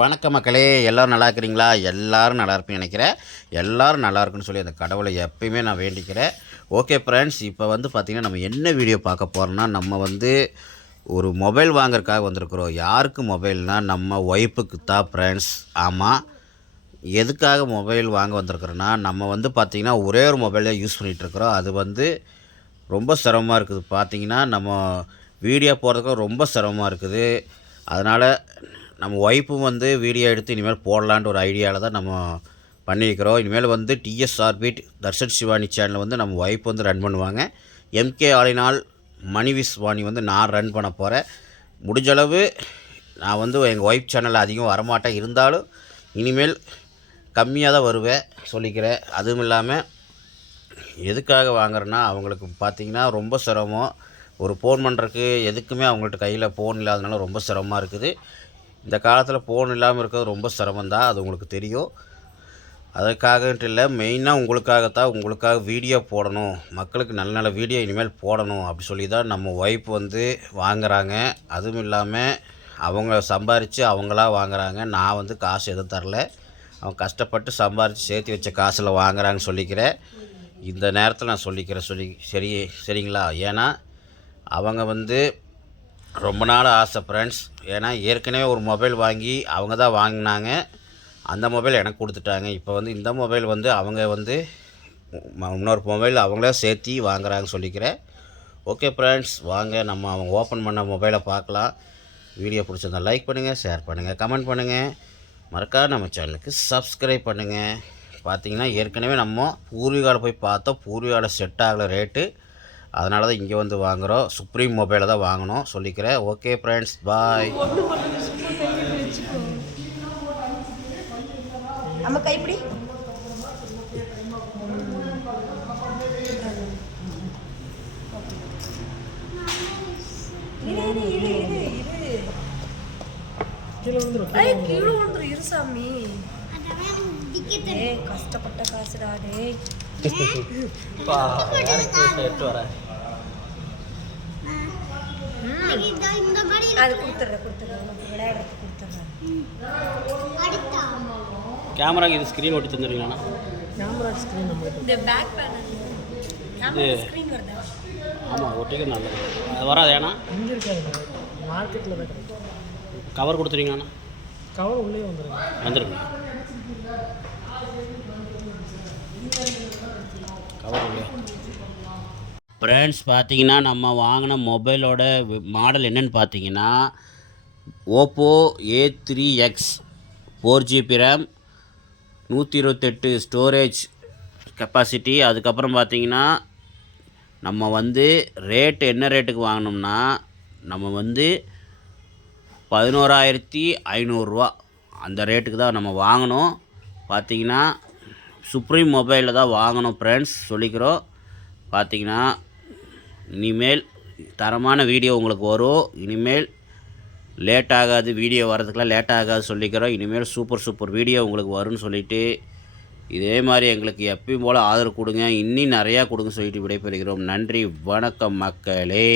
வணக்க மக்களே எல்லோரும் நல்லா இருக்கிறீங்களா? எல்லோரும் நல்லா இருப்பேன்னு நினைக்கிறேன். எல்லாரும் நல்லா இருக்குன்னு சொல்லி அந்த கடவுளை எப்பயுமே நான் வேண்டிக்கிறேன். ஓகே ஃப்ரெண்ட்ஸ் இப்போ வந்து பார்த்திங்கன்னா நம்ம என்ன வீடியோ பார்க்க போகிறோன்னா நம்ம வந்து ஒரு மொபைல் வாங்குறதுக்காக வந்திருக்கிறோம். யாருக்கு மொபைல்னால் நம்ம ஒய்ஃபுக்கு தான் ஃப்ரெண்ட்ஸ் ஆமாம் எதுக்காக மொபைல் வாங்க வந்திருக்கிறோன்னா நம்ம வந்து பார்த்திங்கன்னா ஒரே ஒரு மொபைல் தான் யூஸ் பண்ணிகிட்ருக்குறோம் அது வந்து ரொம்ப சிரமமாக இருக்குது. பார்த்திங்கன்னா நம்ம வீடியோ போகிறதுக்கு ரொம்ப சிரமமாக இருக்குது. அதனால் நம்ம ஒய்ஃபும் வந்து வீடியோ எடுத்து இனிமேல் போடலான்ட்டு ஒரு ஐடியாவில் தான் நம்ம பண்ணியிருக்கிறோம். இனிமேல் வந்து டிஎஸ்ஆர் தர்ஷன் சிவானி சேனலை வந்து நம்ம ஒய்ஃப் வந்து ரன் பண்ணுவாங்க. எம்கே ஆளினால் மணிவிஸ் வாணி வந்து நான் ரன் பண்ண போகிறேன் முடிஞ்சளவு நான் வந்து எங்கள் ஒய்ஃப் சேனலில் அதிகம் வரமாட்டேன். இருந்தாலும் இனிமேல் கம்மியாக தான் வருவேன் சொல்லிக்கிறேன். அதுவும் இல்லாமல் எதுக்காக வாங்குறேன்னா அவங்களுக்கு பார்த்திங்கன்னா ரொம்ப சிரமம். ஒரு ஃபோன் பண்ணுறதுக்கு எதுக்குமே அவங்கள்ட்ட கையில் ஃபோன் இல்லாதனால ரொம்ப சிரமமாக இருக்குது. இந்த காலத்தில் ஃபோன் இல்லாமல் இருக்கிறது ரொம்ப சிரமம்தான் அது உங்களுக்கு தெரியும். அதுக்காகன்ட்டு இல்லை மெயினாக உங்களுக்காகத்தான் உங்களுக்காக வீடியோ போடணும். மக்களுக்கு நல்ல நல்ல வீடியோ இனிமேல் போடணும் அப்படி சொல்லி தான் நம்ம ஒய்ஃப் வந்து வாங்குறாங்க. அதுவும் இல்லாமல் அவங்க சம்பாரித்து அவங்களா வாங்குறாங்க. நான் வந்து காசு எதுவும் தரல. அவங்க கஷ்டப்பட்டு சம்பாரித்து சேர்த்து வச்ச காசில் வாங்குறாங்கன்னு சொல்லிக்கிறேன். இந்த நேரத்தில் நான் சொல்லிக்கிறேன் சொல்லி சரி சரிங்களா? ஏன்னா அவங்க வந்து ரொம்ப நாள் ஆசை ஃப்ரெண்ட்ஸ் ஏன்னா ஏற்கனவே ஒரு மொபைல் வாங்கி அவங்க தான் வாங்கினாங்க. அந்த மொபைல் எனக்கு கொடுத்துட்டாங்க. இப்போ வந்து இந்த மொபைல் வந்து அவங்க வந்து இன்னொரு மொபைல் அவங்களே சேர்த்தி வாங்குறாங்க சொல்லிக்கிறேன். ஓகே ஃப்ரெண்ட்ஸ் வாங்க நம்ம அவங்க ஓப்பன் பண்ண மொபைலை பார்க்கலாம். வீடியோ பிடிச்சிருந்தா லைக் பண்ணுங்கள் ஷேர் பண்ணுங்கள் கமெண்ட் பண்ணுங்கள் மறக்காத நம்ம சேனலுக்கு சப்ஸ்கிரைப் பண்ணுங்கள் பார்த்தீங்கன்னா ஏற்கனவே நம்ம பூர்வீகாவில் போய் பார்த்தோம். பூர்வீகாவில் செட் ஆகலை ரேட்டு அதனால தான் இங்கே வந்து வாங்குகிறோம் சுப்ரீம் மொபைலை தான் வாங்கினோம் சொல்லிக்கிறேன். ஓகே ஃப்ரெண்ட்ஸ் பாய் நம்ம கைப்பிடி கீழே இரு சாமி. கஷ்டப்பட்ட காசுடா டேய். அது கொடுத்துட்றேன் கொடுத்துட்றேன் விளையாடுறதுக்கு கொடுத்துட்றேன் கேமராக்கு இது ஸ்க்ரீன் ஒட்டி தந்துடுவீங்களாண்ணா கேமரா ஸ்க்ரீன் இந்த பேக் பேனல் கேமரா ஸ்க்ரீன் வருதா ஆமாம் ஒட்டிக்க நல்லது அது வராது ஏன்னா இங்கே இருக்காது மார்க்கெட்டில் தான் கிடைக்கும் கவர் கொடுத்துருவீங்களாண்ணா கவர் உள்ளே வந்துடுங்க வந்துருங்க கவர் ஃப்ரெண்ட்ஸ் பார்த்தீங்கன்னா நம்ம வாங்கின மொபைலோட மாடல் என்னென்னு பார்த்தீங்கன்னா Oppo A three X four GB RAM நூற்றி இருபத்தெட்டு ஸ்டோரேஜ் கெப்பாசிட்டி அதுக்கப்புறம் பார்த்தீங்கன்னா நம்ம வந்து ரேட்டு என்ன ரேட்டுக்கு வாங்கினோம்னா நம்ம வந்து பதினோராயிரத்தி ஐநூறுரூவா. அந்த ரேட்டுக்கு தான் நம்ம வாங்கினோம். பார்த்தீங்கன்னா சுப்ரீம் மொபைலில் தான் வாங்கணும் ஃப்ரெண்ட்ஸ் சொல்லிக்கிறோம். பார்த்தீங்கன்னா இனிமேல் தரமான வீடியோ உங்களுக்கு வரும். இனிமேல் லேட் ஆகாது வீடியோ வரதுக்கெலாம் லேட் ஆகாது சொல்லிக்கிறோம். இனிமேல் சூப்பர் சூப்பர் வீடியோ உங்களுக்கு வரும்னு சொல்லிவிட்டு இதே மாதிரி எங்களுக்கு எப்பயும் போல் ஆதரவு கொடுங்க. இன்னும் நிறையா கொடுங்க சொல்லிட்டு விடைபெறுகிறோம். நன்றி வணக்கம் மக்களே.